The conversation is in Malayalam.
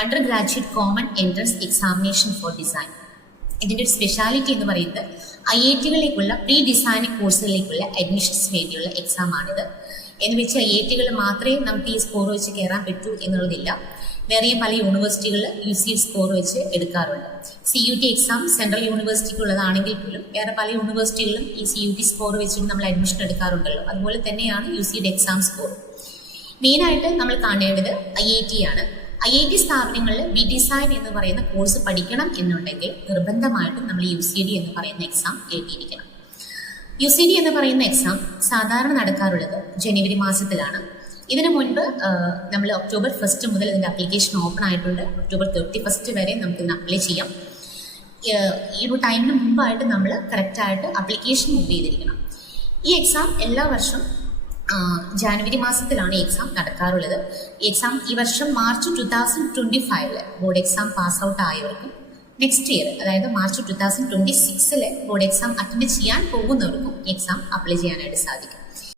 Under graduate common entrance examination for design. ഇതിൻ്റെ ഒരു സ്പെഷ്യാലിറ്റി എന്ന് പറയുന്നത് IIT-കളിലേക്കുള്ള പ്രീ ഡിസൈനിങ് കോഴ്സുകളിലേക്കുള്ള അഡ്മിഷൻസ് വേണ്ടിയുള്ള എക്സാമാണിത്. എന്ന് വെച്ച് IIT-കൾ മാത്രമേ നമുക്ക് ഈ സ്കോർ വെച്ച് കയറാൻ പറ്റൂ എന്നുള്ളതില്ല. വേറെയും പല യൂണിവേഴ്സിറ്റികൾ UCL സ്കോർ വെച്ച് എടുക്കാറുണ്ട്. CUT എക്സാം സെൻട്രൽ യൂണിവേഴ്സിറ്റിക്കുള്ളതാണെങ്കിൽ പോലും വേറെ പല യൂണിവേഴ്സിറ്റികളും ഈ CUT സ്കോർ വെച്ചിട്ട് നമ്മൾ അഡ്മിഷൻ എടുക്കാറുണ്ടല്ലോ. അതുപോലെ തന്നെയാണ് UCയുടെ എക്സാം സ്കോർ. മെയിനായിട്ട് നമ്മൾ കാണേണ്ടത് IIT ആണ്. IIT സ്ഥാപനങ്ങളിൽ ബി ഡിസൈൻ എന്ന് പറയുന്ന കോഴ്സ് പഠിക്കണം എന്നുണ്ടെങ്കിൽ നിർബന്ധമായിട്ടും നമ്മൾ UCD എന്ന് പറയുന്ന എക്സാം എഴുതിയിരിക്കണം. UCD എന്ന് പറയുന്ന എക്സാം സാധാരണ നടക്കാറുള്ളത് ജനുവരി മാസത്തിലാണ്. ഇതിനു മുൻപ് നമ്മൾ ഒക്ടോബർ 1 മുതൽ ഇതിൻ്റെ അപ്ലിക്കേഷൻ ഓപ്പൺ ആയിട്ടുണ്ട്. ഒക്ടോബർ 31 വരെ നമുക്ക് ഇതിന് അപ്ലൈ ചെയ്യാം. ഈ ഒരു ടൈമിന് മുമ്പായിട്ട് നമ്മൾ കറക്റ്റായിട്ട് അപ്ലിക്കേഷൻ മൂവ് ചെയ്തിരിക്കണം. ഈ എക്സാം എല്ലാ വർഷവും ജാനുവരി മാസത്തിലാണ് ഈ എക്സാം നടക്കാറുള്ളത്. ഈ എക്സാം ഈ വർഷം March 2025 board exam pass out ആയവർക്കും നെക്സ്റ്റ് ഇയർ അതായത് മാർച്ച് 2026 ബോർഡ് എക്സാം അറ്റൻഡ് ചെയ്യാൻ പോകുന്നവർക്കും ഈ എക്സാം അപ്ലൈ ചെയ്യാനായിട്ട് സാധിക്കും.